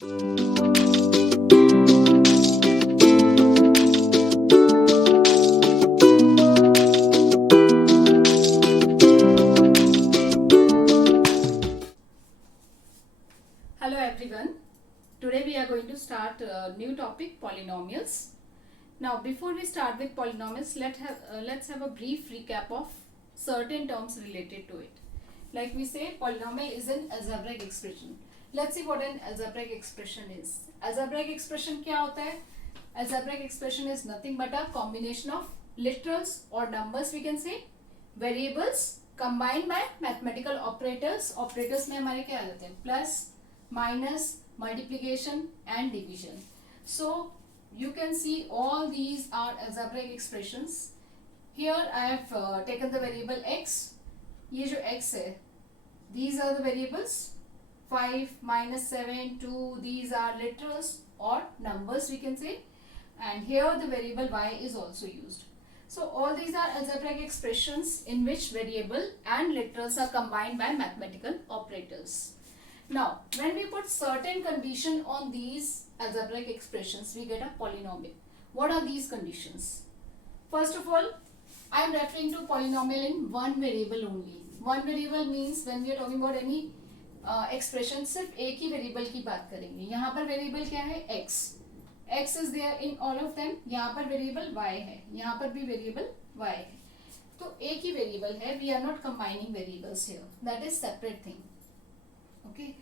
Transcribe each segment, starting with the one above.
Hello everyone. Today we are going to start a new topic, polynomials. Now before we start with polynomials, let's have a brief recap of certain terms related to it. Like we say, polynomial is an algebraic expression. Let's see what an algebraic expression is. Algebraic expression क्या होता है? Algebraic expression is nothing but a combination of literals or numbers, we can say, variables combined by mathematical operators. Operators में हमारे क्या आ जाते हैं? Plus, minus, multiplication and division. So you can see all these are algebraic expressions. Here I have taken the variable x. ये जो x है, these are the variables 5, -7, 2. These are literals or numbers, we can say, and here the variable y is also used. So all these are algebraic expressions in which variable and literals are combined by mathematical operators. Now, when we put certain condition on these algebraic expressions, we get a polynomial. What are these conditions? First of all, I am referring to polynomial in one variable only. One variable means when we are talking about any expression, सिर्फ एक ही variable की बात करेंगे. यहाँ पर variable क्या है? x. x is there in all of them. यहाँ पर variable y है. यहाँ पर भी variable y है. तो एक ही variable है. We are not combining variables here. That is separate thing. Okay.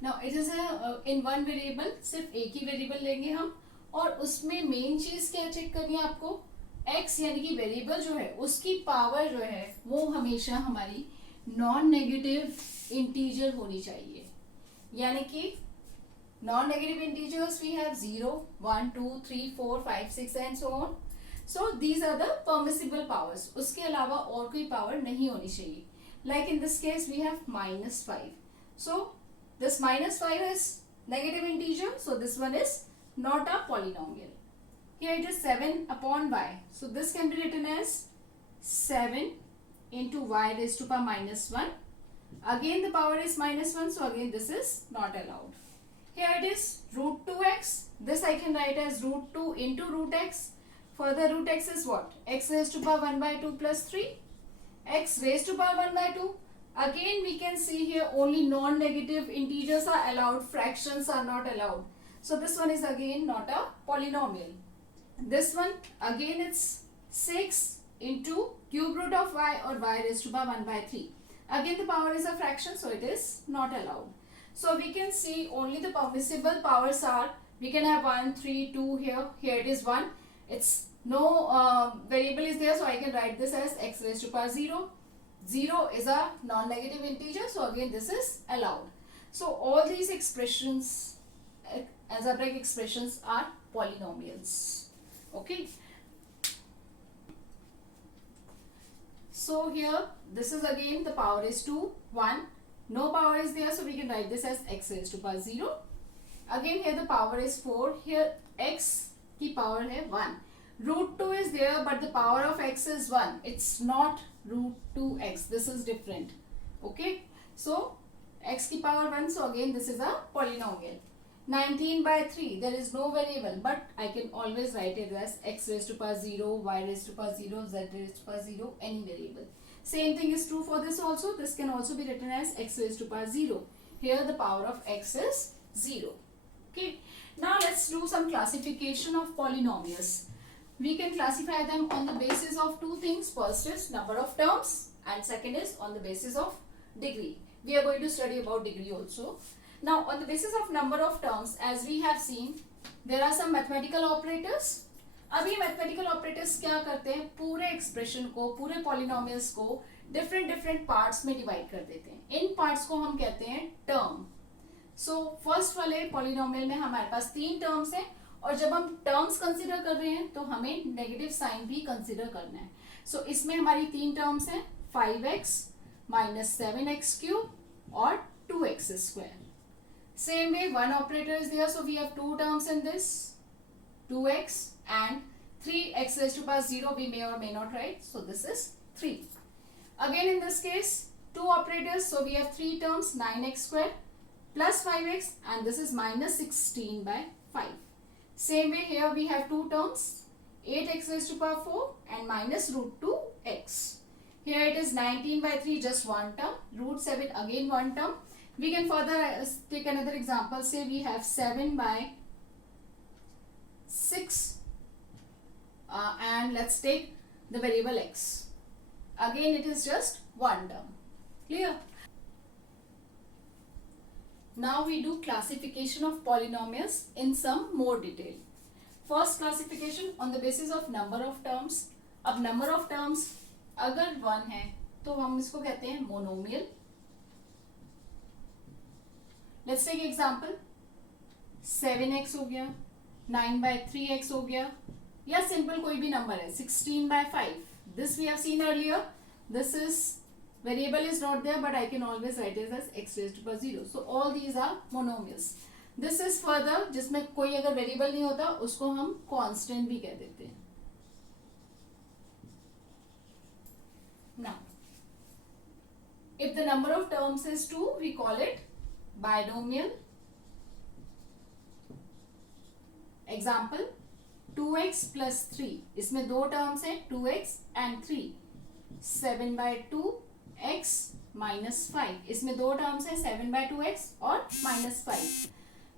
Now it is a in one variable, सिर्फ एक ही variable लेंगे हम, और उसमें मेन चीज क्या चेक करनी है आपको? x यानी कि वेरिएबल जो है उसकी पावर जो है वो हमेशा हमारी नॉन नेगेटिव इंटीजर होनी चाहिए. यानी कि non negative integers we have 0, 1, 2, 3, 4, 5, 6 and so on. So these are the permissible powers. उसके अलावा और कोई पावर नहीं होनी चाहिए. Like in this case we have -5. So this -5 is negative integer, so this one is not a polynomial. Here it is 7 upon y, so this can be written as 7 into y raised to power -1. Again the power is -1, so again this is not allowed. Here it is root 2x. This I can write as root 2 into root x. Further root x is what? X raised to power 1 by 2 plus 3. X raised to power 1 by 2. Again we can see here only non-negative integers are allowed, fractions are not allowed. So this one is again not a polynomial. This one again it's 6 into cube root of y or y raised to power 1 by 3. Again the power is a fraction, so it is not allowed. So we can see only the permissible powers are, we can have 1, 3, 2 here. Here it is 1. It's no variable is there, so I can write this as x raised to power 0. 0 is a non-negative integer, so again this is allowed. So all these expressions, algebraic expressions, are polynomials. Okay. So here this is again the power is 2, 1. No power is there, so we can write this as x raised to power 0. Again here the power is 4. Here x की power है 1. Root 2 is there, but the power of x is 1. It's not root 2x. This is different. Okay. So x की power 1. So again this is a polynomial. 19 by 3. There is no variable, but I can always write it as x raised to power 0, y raised to power 0, z raised to power 0, any variable. Same thing is true for this also. This can also be written as x raised to power 0. Here the power of x is 0. Okay. Now let's do some classification of polynomials. We can classify them on the basis of two things. First is number of terms and second is on the basis of degree. We are going to study about degree also. Now on the basis of number of terms, as we have seen, there are some mathematical operators. अभी mathematical operators क्या करते हैं? पूरे expression को, पूरे polynomials को different parts में divide कर देते हैं. इन parts को हम कहते हैं term. So first वाले polynomial में हमारे पास 3 terms हैं, और जब हम टर्म्स कंसीडर कर रहे हैं तो हमें नेगेटिव साइन भी कंसीडर करना है. सो इसमें हमारी 3 टर्म्स हैं, 5x -7x³ और 2x². Same way one operator is there, so we have 2 terms in this, 2x and 3x raised to power 0 we may or may not write, so this is 3. Again in this case 2 operators, so we have 3 terms, 9x² plus 5x, and this is minus 16 by 5. Same way here we have two terms, 8x raised to power 4 and minus root 2x. Here it is 19 by 3, just one term. Root 7 again one term. We can further take another example. Say we have 7 by 6 and let's take the variable x. Again it is just one term. Clear? Now we do classification of polynomials in some more detail. First classification on the basis of number of terms. अब number of terms अगर 1 है तो हम इसको कहते हैं monomial. Let's take example. 7x हो गया, 9 by 3x हो गया, या सिंपल कोई भी नंबर है 16 by 5. This we have seen earlier. This is variable is not there, but I can always write it as x raised to power 0. So all these are monomials. This is further जिसमें कोई अगर variable नहीं होता उसको हम constant भी कह देते हैं. Now, if the number of terms is 2, we call it binomial. Example, 2x plus 3. इसमें दो terms हैं 2x and 3. 7 by 2x minus 5. इसमें दो terms हैं 7 by 2x और minus 5.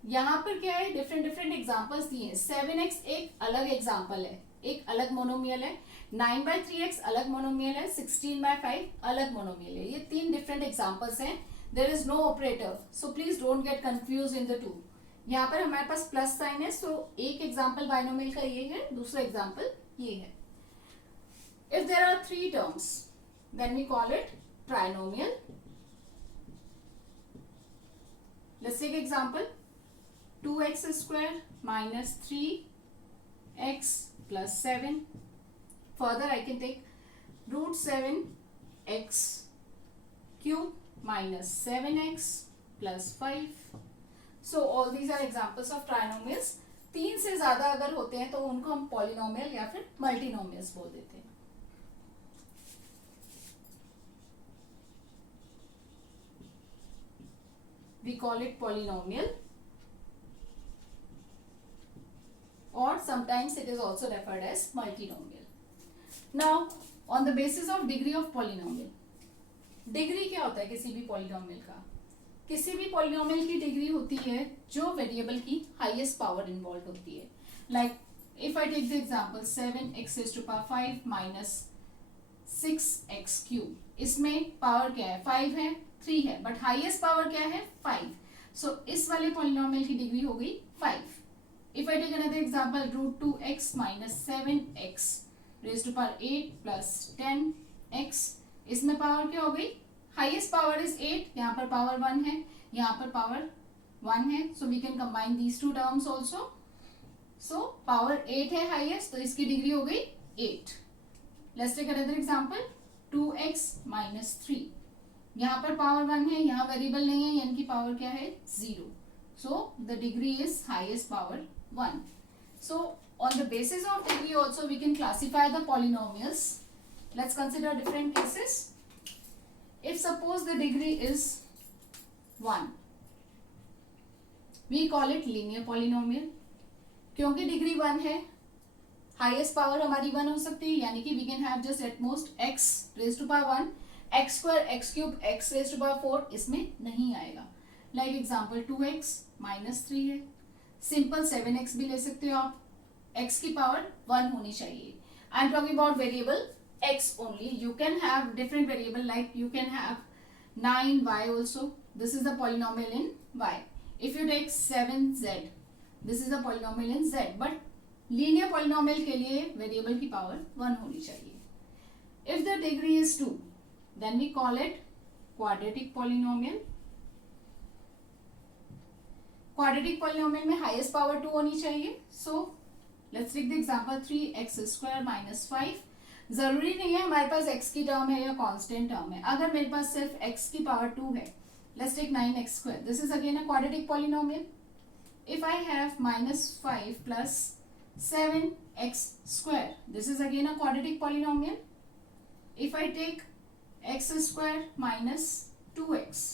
यहाँ पर क्या है, डिफरेंट एग्जाम्पल्स दिए हैं. 7x एक अलग एग्जाम्पल है, एक अलग मोनोमियल है. 9 by 3x अलग मोनोमियल है. 16 by 5 अलग मोनोमियल है. ये तीन डिफरेंट एग्जाम्पल्स हैं. There is no operator, so please don't get confuse in the two. यहाँ पर हमारे पास प्लस साइन है, सो एक एग्जाम्पल बाइनोमियल का ये है, दूसरा एग्जाम्पल ये है. If there are 3 terms then we call it trinomial. Let's take example, 2x square minus 3x plus 7. Further I can take root 7x cube minus 7x plus 5. So all these are examples of trinomials. 3 से ज़्यादा अगर होते हैं तो उनको हम polynomial या फिर मल्टीनोमियल्स बोल देते हैं. We call it polynomial. Or sometimes it is also referred as multinomial. Now, on the basis of degree of polynomial, degree क्या होता है किसी भी पॉलिनोमियल का? किसी भी पॉलिनोमियल की डिग्री होती है जो वेरिएबल की हाईएस्ट पावर इन्वॉल्व होती है. Like if I take the example 7x raised to power 5 minus 6x cube. इसमें पावर क्या है? 5 है, 3 है, बट हाईएस्ट पावर क्या है? 5. सो इस वाले पॉलिनोमियल की डिग्री हो गई 5. If I take another example, root 2x minus 7x raised to power 8 plus 10x, इसमें पावर क्या हो गई? हाईएस्ट पावर इज 8, यहाँ पर पावर 1 है, यहाँ पर पावर 1 है, so we can combine these two terms also. So power 8 है हाईएस्ट, तो इसकी डिग्री हो गई 8. Let's take another example, 2x minus 3. यहाँ पर पावर 1 है, यहाँ वेरिएबल नहीं है, यानी कि पावर क्या है? 0. So the degree is highest power 1. So on the basis of degree also we can classify the polynomials. Let's consider different cases. If suppose the degree is 1, we call it linear polynomial. क्योंकि degree 1 है, highest power हमारी 1 हो सकती है, यानी कि we can have just at most x raised to power 1, x square, x cube, x raised to power 4 इसमें नहीं आएगा. लाइक एग्जाम्पल 2x minus 3 है, सिंपल 7x भी ले सकते हो आप. x की पावर 1 होनी चाहिए. I am talking about variable x only. You can have different variable, like you can have 9y also. This is the polynomial in y. If you take 7z, this is the polynomial in z. But linear polynomial के लिए variable की power 1 होनी चाहिए. If the degree is 2, then we call it quadratic polynomial. Quadratic polynomial में highest power 2 होनी चाहिए. So let's take the example 3x square minus 5. जरूरी नहीं है हमारे पास x की टर्म है या कांस्टेंट टर्म है. अगर मेरे पास सिर्फ x की पावर 2 है, let's take 9x square. This is again a quadratic polynomial. If I have minus 5 plus 7x square, this is again a quadratic polynomial. If I take x square minus 2x,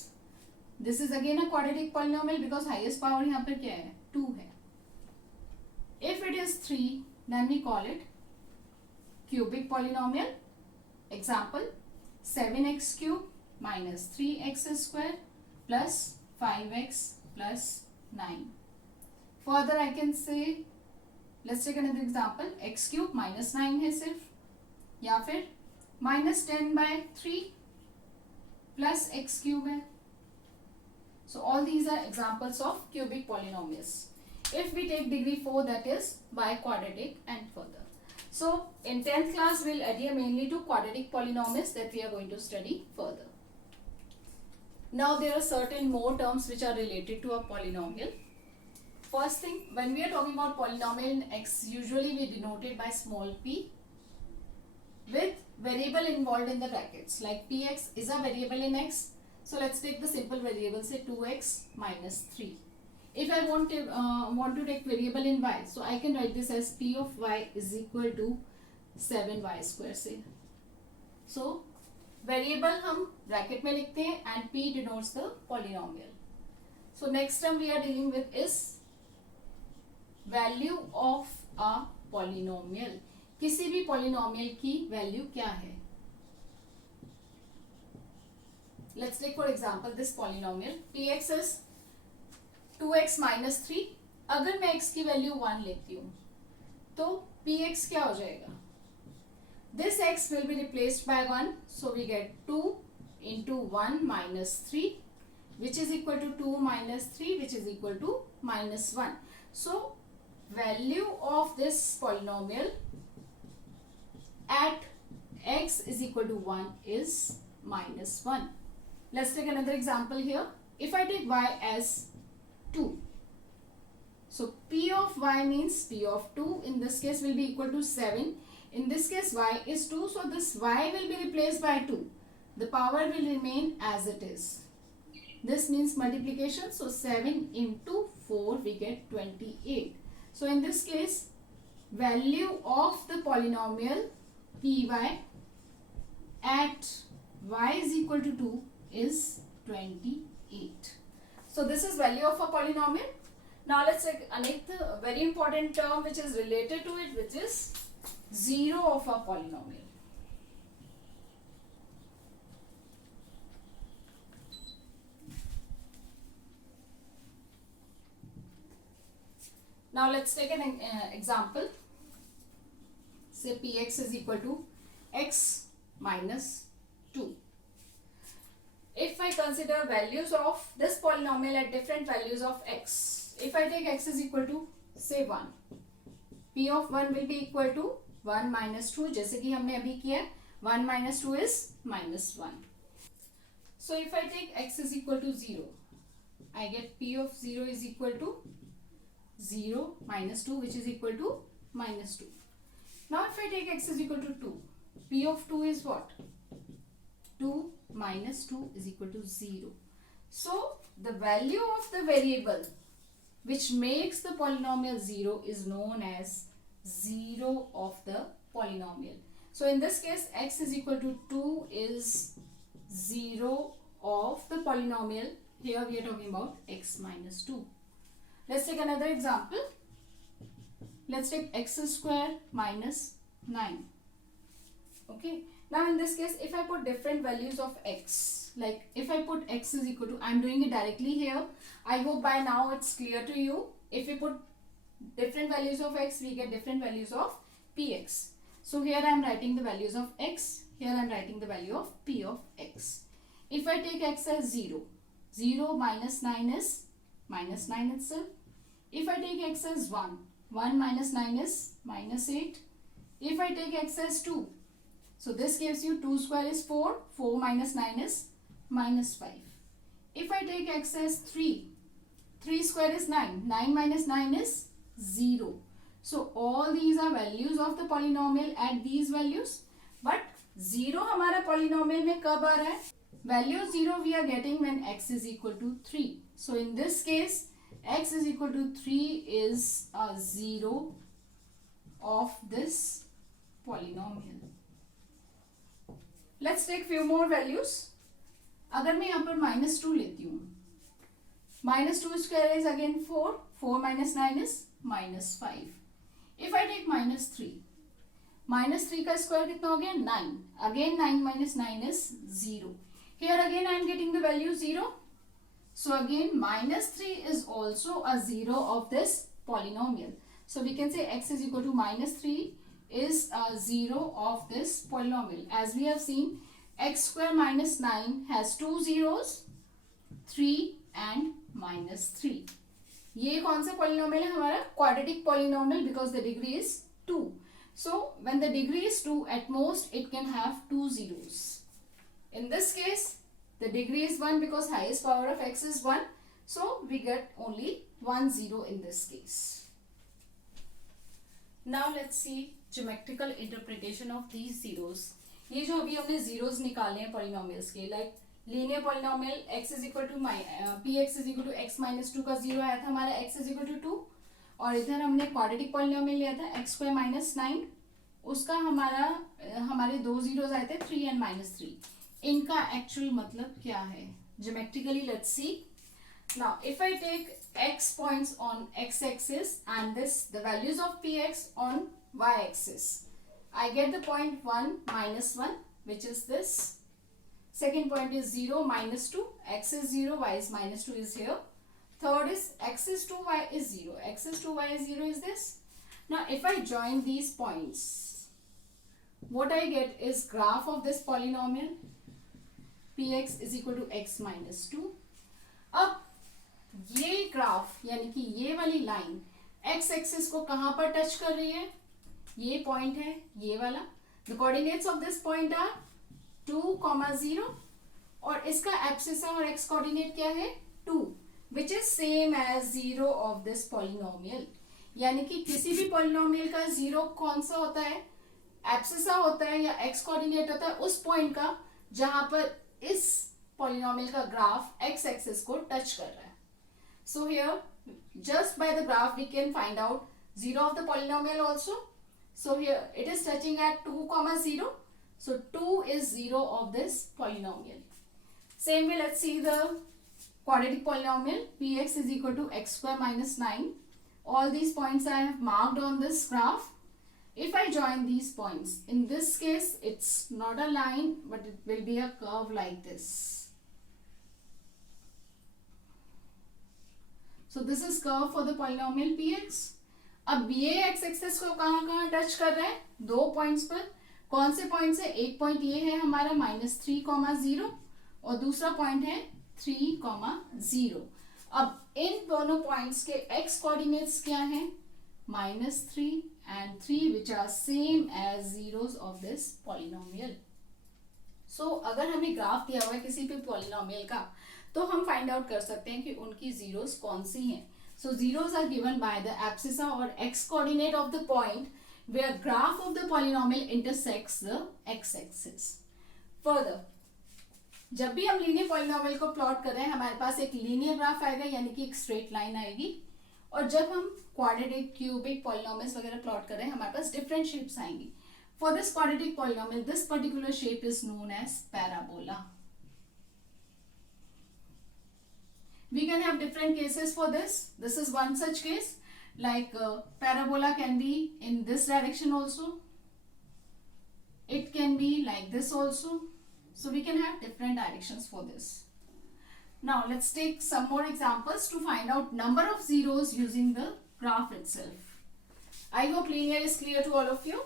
this is again a quadratic polynomial because highest power यहाँ पर क्या है, 2 है. If it is 3 then we call it cubic polynomial. Example 7x cube minus 3x square plus 5x plus 9. Further I can say, let's take another example, x cube minus 9 है सिर्फ, या फिर minus 10 by 3 plus x cube है. So all these are examples of cubic polynomials. If we take degree 4, that is by quadratic and further. So in 10th class we'll adhere mainly to quadratic polynomials that we are going to study further. Now there are certain more terms which are related to a polynomial. First thing, when we are talking about polynomial in x, usually we denote it by small p with variable involved in the brackets. Like px is a variable in x. So let's take the simple variable, say 2x minus 3. If I want to take variable in y, so I can write this as p of y is equal to 7y square say. So variable हम bracket में लिखते हैं and p denotes the polynomial. So next term we are dealing with is value of a polynomial. किसी भी polynomial की value क्या है? Let's take for example this polynomial px is 2x minus 3. अगर मैं x की वैल्यू 1 लेती हूँ तो px क्या हो जाएगा? This x will be replaced by 1, so we get 2 into 1 minus 3 which is equal to 2 minus 3 which is equal to minus 1. So value of this polynomial at x is equal to 1 is minus 1. Let's take another example here. If I take y as 2, so p of y means p of 2 in this case will be equal to 7. In this case y is 2, so this y will be replaced by 2. The power will remain as it is. This means multiplication, so 7 into 4 we get 28. So in this case value of the polynomial py at y is equal to 2 is 28. So this is value of a polynomial. Now let's take another very important term which is related to it, which is zero of a polynomial. Now let's take an example. Say px is equal to x minus 2. If I consider values of this polynomial at different values of x, if I take x is equal to say 1, p of 1 will be equal to 1 minus 2, जैसे कि हमने अभी किया 1 minus 2 is minus 1. So if I take x is equal to 0, I get p of 0 is equal to 0 minus 2 which is equal to minus 2. Now if I take x is equal to 2, p of 2 is what? 2 minus 2 is equal to 0. So the value of the variable which makes the polynomial 0 is known as 0 of the polynomial. So in this case x is equal to 2 is 0 of the polynomial. Here we are talking about x minus 2. Let's take another example. Let's take x square minus 9. Okay. Now in this case if I put different values of x, like if I put x is equal to, I am doing it directly here. I hope by now it's clear to you. If we put different values of x, we get different values of px. So here I am writing the values of x, here I am writing the value of p of x. If I take x as 0, 0 minus 9 is minus 9 itself. If I take x as 1, 1 minus 9 is minus 8. If I take x as 2, so this gives you 2 square is 4, 4 minus 9 is minus 5. If I take x as 3, 3 square is 9, 9 minus 9 is 0. So all these are values of the polynomial at these values. But 0 हमारा polynomial में कब आ रहा है? Value 0 we are getting when x is equal to 3. So in this case x is equal to 3 is a 0 of this polynomial. Let's take few more values. अगर मैं यहाँ पर -2 लेती हूँ Minus 2 square is again 4. 4 minus 9 is minus 5. If I take minus 3, minus 3 का square कितना हो गया 9. Again 9 minus 9 is 0. Here again I am getting the value 0. So again minus 3 is also a 0 of this polynomial. So we can say x is equal to minus 3 is a 0 of this polynomial. As we have seen, x square minus 9 has two zeros, 3 and minus 3. ये कौन सा polynomial है हमारा? Quadratic polynomial because the degree is 2. So when the degree is 2, at most it can have two zeros. In this case, the degree is 1 because highest power of x is 1. So we get only 1 0 in this case. Now let's see geometrical interpretation of these zeros. ये जो अभी हमने zeros निकाले हैं polynomials के, like linear polynomial x is equal to px is equal to x minus 2 का 0 आया था हमारा, x is equal to 2. और इधर हमने quadratic polynomial लिया था x square minus 9, उसका हमारे दो zeros आए थे 3 and minus 3. इनका actual मतलब क्या है? Geometrically let's see. Now if I take x points on x-axis and the values of px on y-axis, I get the point 1 minus 1, which is this. Second point is 0 minus 2, x is 0, y is minus 2 is here. Third is x is 2, y is 0, x is 2, y is 0 is this. Now if I join these points, what I get is graph of this polynomial px is equal to x minus 2. अब ये graph यानी कि ये वाली line x axis को कहां पर touch कर रही है? ये पॉइंट है ये वाला. The coordinates of this point are 2, 0 और इसका एब्सिसा और x कोऑर्डिनेट क्या है? 2, which is same as 0 of this polynomial. यानी कि किसी भी पॉलिनोमियल का 0 कौन सा होता है? एब्सिसा होता है या x कोऑर्डिनेट होता है उस पॉइंट का जहां पर इस पॉलिनोमियल का ग्राफ x एक्सिस को टच कर रहा है. So here just by the graph we can find out 0 of the polynomial also. So here it is touching at 2, 0. So 2 is 0 of this polynomial. Same way let's see the quadratic polynomial px is equal to x square minus 9. All these points I have marked on this graph. If I join these points, in this case it's not a line but it will be a curve like this. So this is curve for the polynomial px. अब ये x axis को कहाँ touch कर रहा है? दो points पर. कौन से पॉइंट्स है? एक पॉइंट ये है हमारा -3, 0 और दूसरा पॉइंट है 3, 0. अब इन दोनों पॉइंट्स के x कोऑर्डिनेट्स क्या हैं? -3 and 3 which are same as zeros of this polynomial. So अगर हमें ग्राफ दिया हुआ है किसी भी पॉलिनोमियल का तो हम फाइंड आउट कर सकते हैं कि उनकी जीरोस कौन सी हैं. So zeros are given by the abscissa और x coordinate of the point where graph of the polynomial intersects the x axis. Further जब भी हम लीनियर पॉलिनोमियल को प्लॉट कर रहे हैं हमारे पास एक लीनियर ग्राफ आएगा यानी कि एक स्ट्रेट लाइन आएगी. और जब हम क्वाड्रेटिक क्यूबिक पॉलिनोमियल्स वगैरह प्लॉट कर रहे हैं हमारे पास डिफरेंट शेप्स आएंगी. For this quadratic polynomial this particular shape is known as parabola. We can have different cases for this. This is one such case. Like parabola can be in this direction also. It can be like this also. So we can have different directions for this. Now let's take some more examples to find out number of zeros using the graph itself. I hope linear is clear to all of you.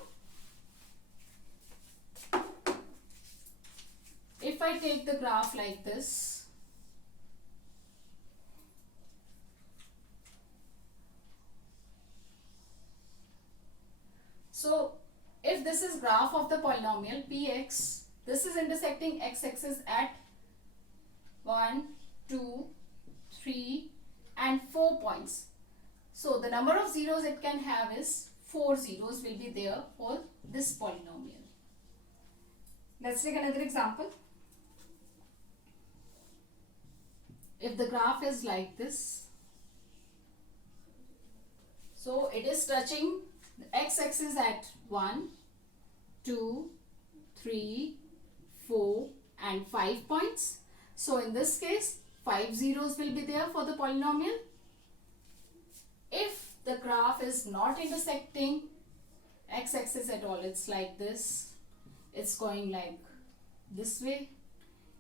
If I take the graph like this, so if this is graph of the polynomial px, this is intersecting x-axis at 1, 2, 3 and 4 points. So the number of zeros it can have is 4 zeros will be there for this polynomial. Let's take another example. If the graph is like this, so it is touching the x-axis at 1, 2, 3, 4 and 5 points. So in this case 5 zeros will be there for the polynomial. If the graph is not intersecting x-axis at all, it's like this, it's going like this way,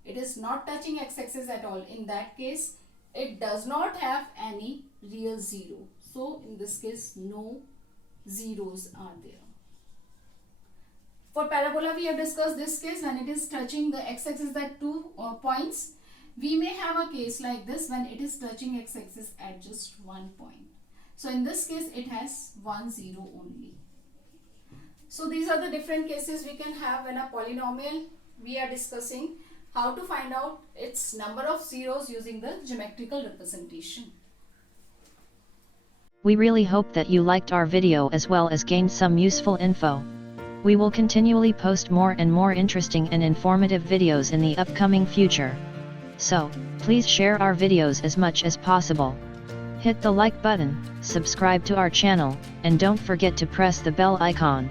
it is not touching x-axis at all, in that case it does not have any real zero. So in this case no zeros are there. For parabola we have discussed this case when it is touching the x-axis at 2 points. We may have a case like this when it is touching x-axis at just 1 point. So in this case it has 1 zero only. So these are the different cases we can have when a polynomial. We are discussing how to find out its number of zeros using the geometrical representation. We really hope that you liked our video as well as gained some useful info. We will continually post more and more interesting and informative videos in the upcoming future. So, please share our videos as much as possible. Hit the like button, subscribe to our channel, and don't forget to press the bell icon.